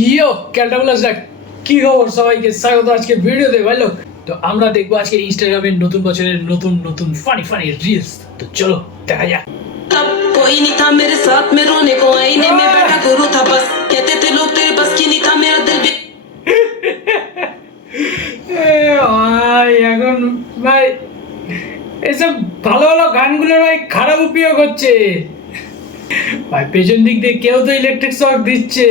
ইয়ো ক্যালটাবুলাসরা কি খবর সবাইকে স্বাগত আজকে ভিডিওতে ভালো। তো আমরা দেখবো আজকে ইনস্টাগ্রামের নতুন বছরের নতুন নতুন ফানি ফানি রিলস। তো চলো দেখা যাক। कोई नहीं था मेरे साथ में रोने को आईने में बैठा गुरु था बस कहते थे लोग तेरे बस की नहीं था मेरा दिल भी ভাই এখন ভাই এসব ভালো ভালো গানগুলোর ভাই খারাপ উপয়োগ হচ্ছে ভাই। পেছন দিক দিয়ে কেউ তো ইলেকট্রিক শক দিচ্ছে।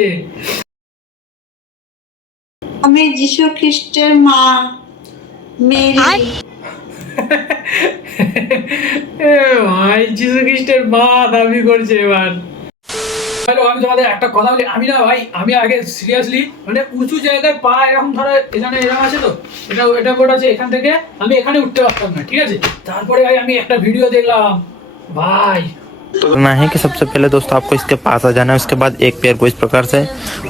আমি যিশু খ্রিস্টের মা মেরি। ভাই যিশু খ্রিস্টের মা দাবি করছে এবার। হ্যালো, আমি তোমাদের একটা কথা বলি, আমি না ভাই, আমি আগে সিরিয়াসলি মানে উঁচু জায়গায় পা এরকম ধরো এখানে এরকম আছে, তো এটা বোর্ড আছে, এখান থেকে আমি এখানে উঠতে পারতাম না, ঠিক আছে। তারপরে ভাই আমি একটা ভিডিও দেখলাম ভাই। करना है कि सबसे पहले दोस्तों आपको इसके पास आ जाना है, उसके बाद एक पैर को इस प्रकार से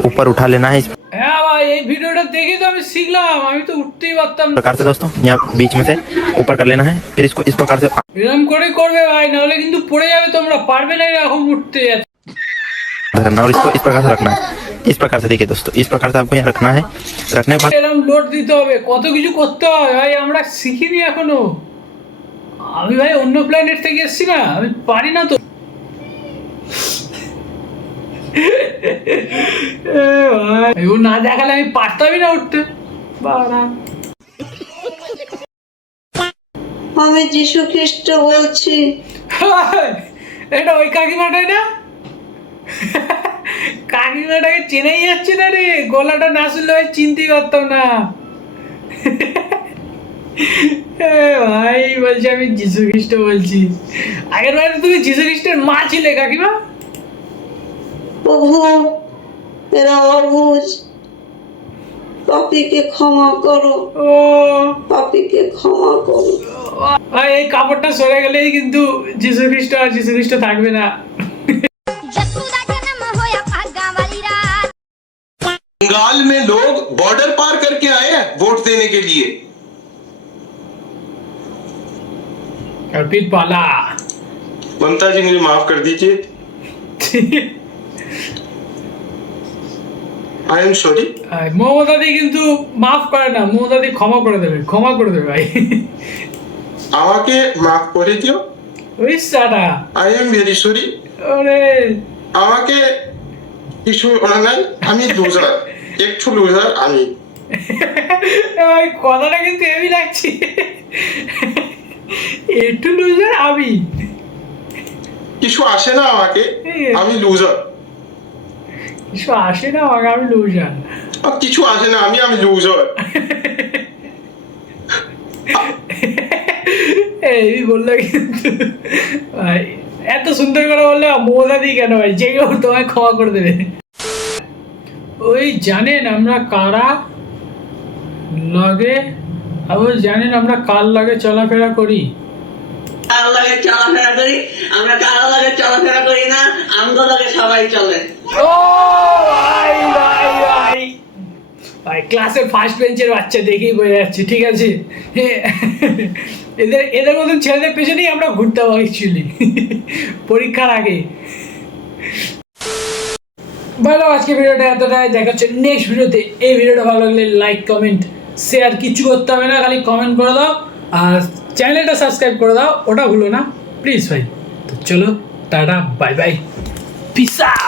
ऊपर उठा लेना है। इस হ্যাঁ ভাই, এই ভিডিওটা দেখে তো আমি শিখলাম, আমি তো উঠতেই পারতাম না। प्रकार से दोस्तों यहाँ बीच में से ऊपर कर लेना है, फिर इसको इस प्रकार से এরকম করে করবে ভাই, নাহলে কিন্তু পড়ে যাবে, তোমরা পারবে না এরকম উঠতে। करना और इसको इस प्रकार से रखना है। इस प्रकार से देखिए दोस्तों, इस प्रकार से आपको यहाँ रखना है। रखने के बाद এরকম লোড দিতে হবে, কত কিছু করতে হয় ভাই, আমরা শিখিনি এখনো। আমি ভাই অন্য প্ল্যানেট থেকে এসেছি না, আমি পারি না তো। ভাই ও না দেখালে আমি পারতামই না উঠতে। বাড়া, আমি যিশু খ্রিস্ট বলছি। এটা ওই কাকিমাটাই না? কাকিমাটাকে চেনাই যাচ্ছে না রে, গলাটা না শুনলে ভাই চিনতেই পারতাম না। ভাই বলছি আমি যিশু খ্রিস্ট বলছি। আগের বারে তুমি যিশু খ্রিস্টের মা ছিলে কাকিমা। প্রভু, এরা অবুঝ, পাপীকে ক্ষমা করো, ও পাপীকে ক্ষমা করো। ভাই এই কাপড়টা সরে গেলেই কিন্তু যিশু খ্রিস্ট আর যিশু খ্রিস্ট থাকবে না। बंगाल में लोग बॉर्डर पार करके आए हैं वोट देने के लिए। अर्पित पाला, ममता जी मुझे माफ कर दीजिए, आई एम सॉरी। মমতাদি কিন্তু মাফ করে না, মমতাদি ক্ষমা করে দেবে, ক্ষমা করে দেবে ভাই। আমাকে মাফ করে দিও, ওই সাটা, আই এম ভেরি সরি। ওরে আমাকে কিছু নাই, আমি লুজার, একটু লুজার আমি। ভাই কথাটা কিন্তু হেভি লাগছে। একটু লুজার আমি, কিছু আসে না আমাকে, আমি লুজার। কিছু আসে না আমাকে, আমি লুজার। কিছু আসে না আমি লুজার। এই বললো কিন্তু ভাই, এত সুন্দর করে বললে মমতাদি কেন ভাই, যে কেউ তোমায় ক্ষমা করে দেবে। ওই জানেন আমরা কারা লগে, আবার জানেন আমরা কার লগে চলাফেরা করি। কার লাগে চলাফেরা করি আমরা, কারো লাগে চলাফেরা করি না, আমগো লাগে সবাই চলে। ও ভাই ভাই ভাই ভাই, ক্লাসের ফার্স্ট বেঞ্চের বাচ্চা দেখেই বোঝা যাচ্ছে, ঠিক আছে। এদের এদের মতন ছেলেদের পেছনেই আমরা ঘুরতে পারি অ্যাকচুয়ালি, পরীক্ষার আগে। ভালো, আজকে ভিডিওটা এতটাই, দেখা হচ্ছে নেক্সট ভিডিওতে। এই ভিডিওটা ভালো লাগলে লাইক কমেন্ট শেয়ার কিচ্ছু করতে হবে না, খালি কমেন্ট করে দাও আর চ্যানেলটা সাবস্ক্রাইব করে দাও, ওটা ভুলো না প্লিজ ভাই। তো চলো tata, bye bye, piece out.